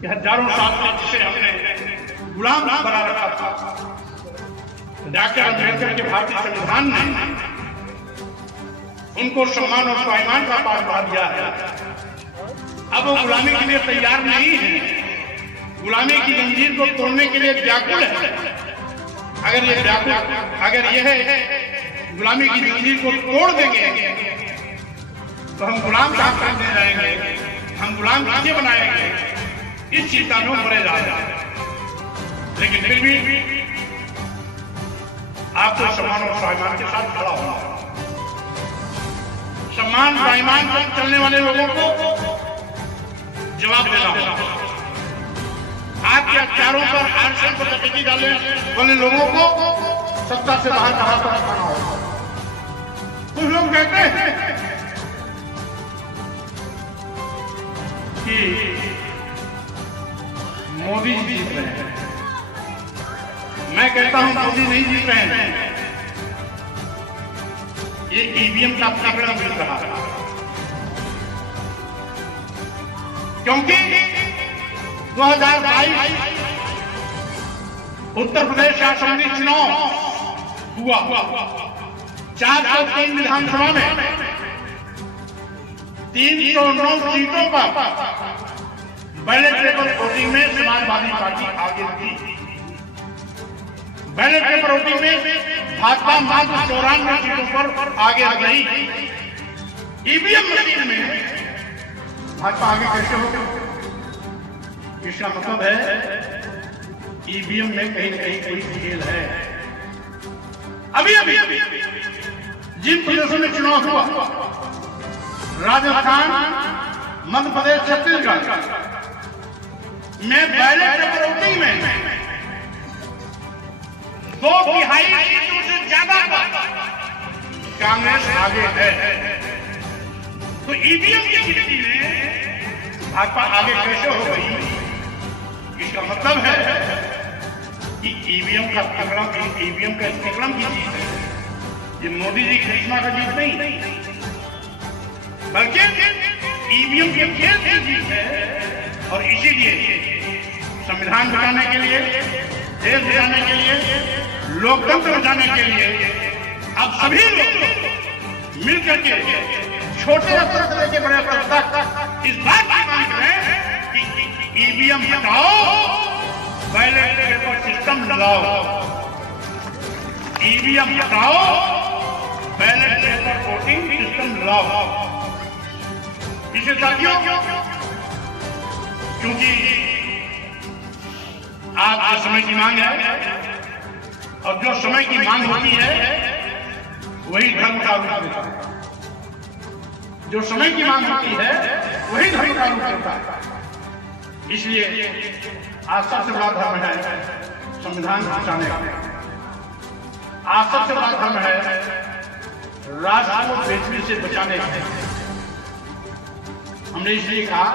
कि हजारों साल तक जिसे हमने गुलाम बना रखा था, डॉक्टर अम्बेडकर के भारतीय संविधान ने उनको सम्मान और स्वाभिमान का पाठ पढ़ा दिया है। अब वो गुलामी के लिए तैयार नहीं है, गुलामी की जंजीर को तोड़ने के लिए व्याकुल है। अगर यह गुलामी की जंजीर को तोड़ देंगे तो हम गुलाम कहां करने जाएंगे, हम गुलाम किसे बनाएंगे, इस चिंता में मरे जा रहे हैं। लेकिन फिर भी आपको सम्मान और स्वाभिमान के साथ खड़ा होना है। सम्मान स्वाभिमान पर चलने वाले लोगों को जवाब देना होगा। आपके अत्याचारों पर आरक्षण पर तपेदी डालने वाले लोगों को सत्ता से बाहर कहां पर रखना होगा। कुछ लोग कहते हैं कि मोदी जीत रहे हैं, मैं कहता हूं मोदी नहीं जीत रहे हैं, ये ईवीएम का परिणाम मिल रहा है। क्योंकि 2022 उत्तर प्रदेश असेंबली चुनाव हुआ, 403 विधानसभा में 309 सीटों पर बैलेट पेपर वोटिंग में समाजवादी पार्टी आगे थी। बैलेट पेपर वोटिंग में भाजपा मात्र 94 सीटों पर आगे रही। ईवीएम मशीन में भाजपा आगे कैसे हो गई? इसका मतलब है ईवीएम में कहीं न कहीं कोई खेल है। अभी जिन प्रदेशों में चुनाव हुआ, राजस्थान, मध्य प्रदेश, छत्तीसगढ़ में बैलेट पेपर वोटिंग में 2/3 सीटों से ज्यादा कांग्रेस आगे है। तो ईवीएम की गिनती में भाजपा आगे कैसे हो गई? इसका मतलब है कि ईवीएम का विक्रम की जीत है। ये मोदी जी कृष्णा का जीत नहीं, बल्कि ईवीएम के खेल की जीत है। और इसीलिए संविधान बचाने के लिए, देश बचाने के लिए, लोकतंत्र बचाने के लिए अब सभी लोग मिलकर के छोटे स्तर से लेकर बड़े स्तर तक इस बात की मांग करें कि ईवीएम हटाओ, बैलेट पेपर सिस्टम लाओ। ईवीएम हटाओ, बैलेट पेपर वोटिंग सिस्टम लाओ। इसे साथियों, क्योंकि आज समय की मांग है और जो समय की मांग होती है वही धर्म का रूप लेता है। जो समय की मांग होती है वही धर्म का रूप लेता है। इसलिए आज सबसे बड़ा धर्म है संविधान बचाने का। आज सबसे बड़ा धर्म है राष्ट्र को बेचने से बचाने का। हमने इसलिए कहा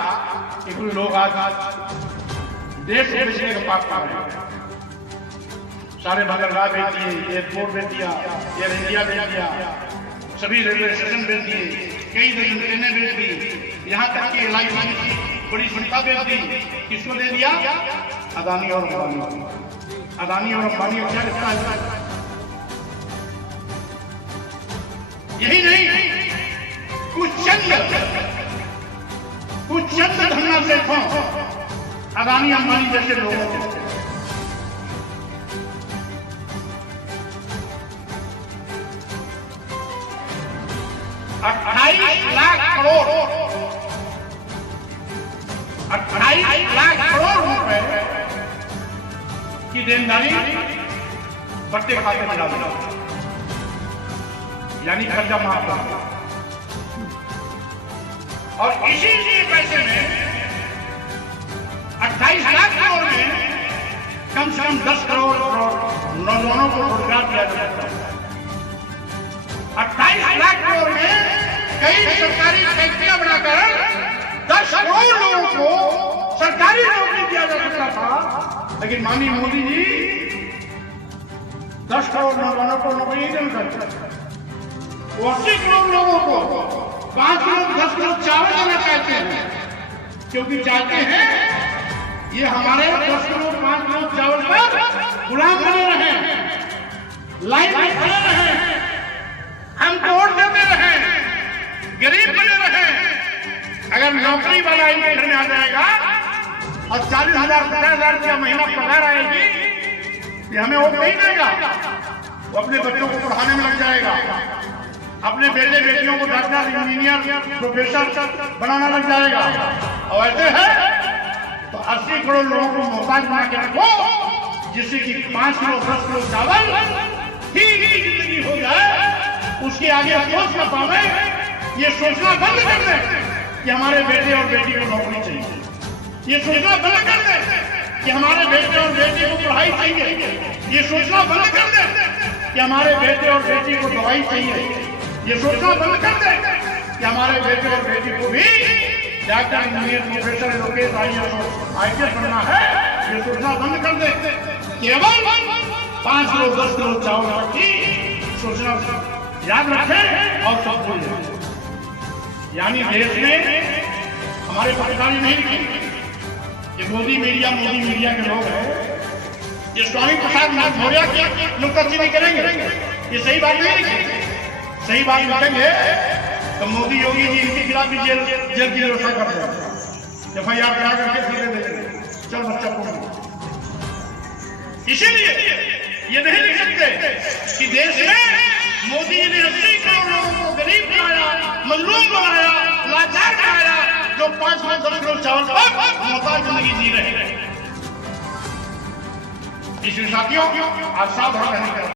कि कुछ लोग आज देश को बेचने का पाप कर रहे हैं। सारे बंदरगाह बेच दिए, एयरपोर्ट बेच दिया, एयर इंडिया बेच दिया, सभी रेलवे स्टेशन बेच दिए, कई दर्जन ट्रेनें बेच दी, यहाँ तक कि LIC की बड़ी संस्था बेच दी। किसको दे दिया? अदानी और अंबानी। अदानी और अंबानी क्या लिखता है? यही नहीं, कुछ चंद धन्ना से अदानी अंबानी जैसे लोगों को 28 लाख करोड़ रुपए की देनदारी बट्टे खाते में डाल दिया, यानी कर्जा माफ कर दिया। और इसी पैसे में 28 लाख करोड़ में कम से कम 10 करोड़ नौजवानों को रोजगार दिया जाता है। 28 लाख करोड़ में कई सरकारी फैक्ट्रियां बनाकर 10 करोड़ लोगों को सरकारी नौकरी दिया जा सकता था। लेकिन माननीय मोदी जी 10 करोड़ नौजवानों को नौकरी नहीं दे सकते। 80 करोड़ लोगों को 5 किलो 10 किलो चावल देना चाहते हैं, क्योंकि चाहते हैं ये हमारे 10 किलो 5 किलो चावल पर गुलाम बने रहे, लाइन में खड़े रहे, हम वोट देते रहे, गरीब बने रहे। अगर नौकरी वाला ही घर में आ जाएगा और 40,000 50,000 रुपया महीना पगार आएगी, ये हमें वोट नहीं देगा। वो अपने बच्चों को पढ़ाने में लग जाएगा, अपने बेटे बेटियों को डॉक्टर इंजीनियर प्रोफेसर बनाना लग जाएगा। और ऐसे है तो 80 करोड़ लोगों को मोहताज बना के रखो, जिससे कि 5 किलो 10 किलो चावल ही जिंदगी हो जाए, उसके आगे सोच न पावे। ये सोचना बंद कर दे कि हमारे बेटे और बेटी को नौकरी चाहिए, ये सोचना बंद कर दे कि हमारे बेटे और बेटी को पढ़ाई चाहिए, ये सोचना बंद कर दे कि हमारे बेटे और बेटी को दवाई चाहिए, ये सोचना बंद कर दे कि हमारे बेटे और बेटी को भी doctor engineer professor Lokesh IAS बनना है। ये सोचना बंद कर दे केवल 5 किलो 10 किलो चावल की सोचना याद रखें और सब भूल जाए। यानी देश में हमारे पत्रकारी नहीं लिखेंगे, ये मोदी मीडिया के लोग हैं, ये स्वामी प्रसाद मौर्य की नुक्ताचीनी करेंगे, ये सही बात नहीं लिखेंगे। सही बात लिखेंगे तो मोदी योगी जी इनके खिलाफ भी जेल की व्यवस्था कर देंगे, FIR करा करके सीधे दे देंगे, चल बच्चा पढ़ो। इसीलिए ये नहीं लिख सकते कि देश में मोदी जी ने 80 करोड़ लोगों को गरीब बनाया, मजलूम बनाया, लाचार बनाया, जो 5 किलो 10 किलो चावल पर मोहताज जिंदगी जी रहे। इसलिए साथियों आज सावधान रहने का